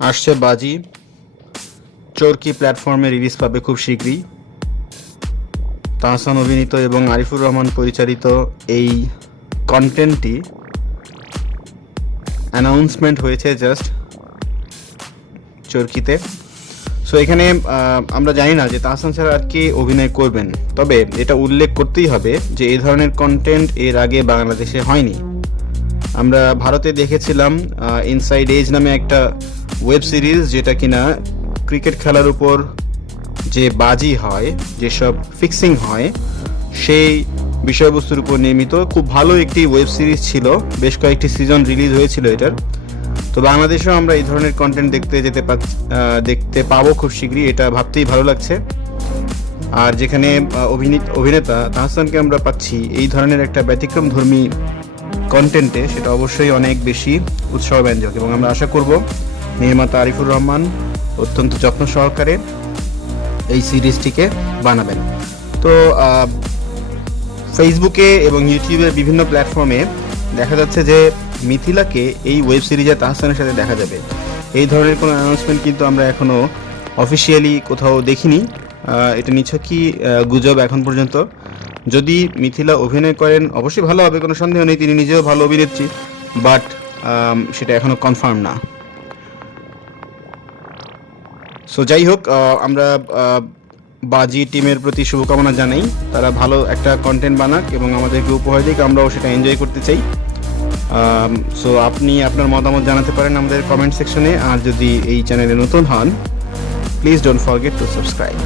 আসছে বাজি, চরকি প্ল্যাটফর্মে রিলিজ পাবে খুব শীঘ্রই। তাহসান অভিনীত এবং আরিফুর রহমান পরিচালিত এই কন্টেন্টটি অ্যানাউন্সমেন্ট হয়েছে জাস্ট চরকিতে। সো এখানে আমরা জানি না যে তাহসান ছাড়া আর কে অভিনয় করবেন, তবে এটা উল্লেখ করতেই হবে যে এই ধরনের কন্টেন্ট এর আগে বাংলাদেশে হয়নি। আমরা ভারতে দেখেছিলাম ইনসাইড এজ নামে একটা ওয়েব সিরিজ, যেটা কিনা ক্রিকেট খেলার উপর যে বাজি হয়, যেসব ফিক্সিং হয়, সেই বিষয়বস্তুর উপর নির্মিত খুব ভালো একটি ওয়েব সিরিজ ছিল। বেশ কয়েকটি সিজন রিলিজ হয়েছিল এটার। তো বাংলাদেশেও আমরা এই ধরনের কন্টেন্ট দেখতে পাবো খুব শীঘ্রই, এটা ভাবতেই ভালো লাগছে। আর যেখানে অভিনেতা তাহসানকে আমরা পাচ্ছি এই ধরনের একটা ব্যতিক্রমধর্মী কন্টেন্টে, সেটা অবশ্যই অনেক বেশি উৎসাহব্যঞ্জক এবং আমরা আশা করব নির্মাতা আরিফুর রহমান অত্যন্ত যত্ন সহকারে এই সিরিজটিকে বানাবেন। তো ফেসবুকে এবং ইউটিউবের বিভিন্ন প্ল্যাটফর্মে দেখা যাচ্ছে যে মিথিলাকে এই ওয়েব সিরিজে তাহসানের সাথে দেখা যাবে। এই ধরনের কোনো অ্যানাউন্সমেন্ট কিন্তু আমরা এখনও অফিসিয়ালি কোথাও দেখিনি। এটা নিছকই গুজব এখন পর্যন্ত। যদি মিথিলা অভিনয় করেন অবশ্যই ভালো হবে, কোনো সন্দেহ নেই, তিনি নিজেও ভালো অভিনেত্রী, বাট সেটা এখনও কনফার্ম না। সো যাই হোক, আমরা বাজি টিমের প্রতি শুভকামনা জানাই, তারা ভালো একটা কন্টেন্ট বানাক এবং আমাদেরকে উপহার দিক, আমরাও সেটা এনজয় করতে চাই। সো আপনি আপনার মতামত জানাতে পারেন আমাদের কমেন্ট সেকশনে। আর যদি এই চ্যানেলে নতুন হন, please don't forget to subscribe.